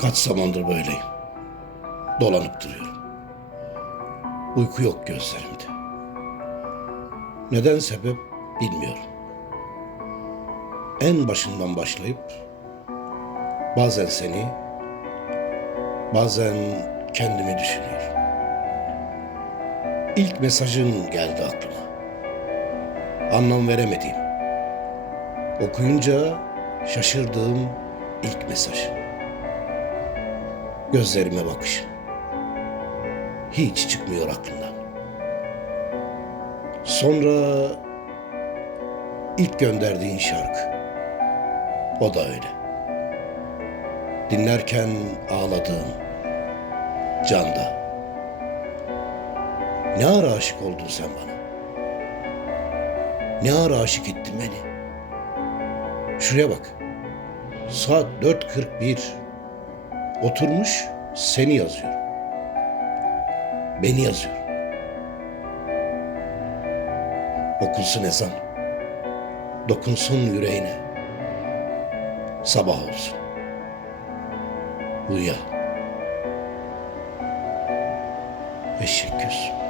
Kaç zamandır böyleyim. Dolanıp duruyorum. Uyku yok gözlerimde. Neden sebep bilmiyorum. En başından başlayıp bazen seni, bazen kendimi düşünüyorum. İlk mesajın geldi aklıma. Anlam veremediğim, okuyunca şaşırdığım ilk mesaj. Gözlerime bakışın. Hiç çıkmıyor aklımdan. Sonra ilk gönderdiğin şarkı. O da öyle. Dinlerken ağladığım canda. Ne ara aşık oldun sen bana? Ne ara aşık ettin beni? Şuraya bak. Saat 4.41. Oturmuş seni yazıyor. Beni yazıyor. Okunsun ezan. Dokunsun yüreğine. Sabah olsun. Uya. Eşek göz.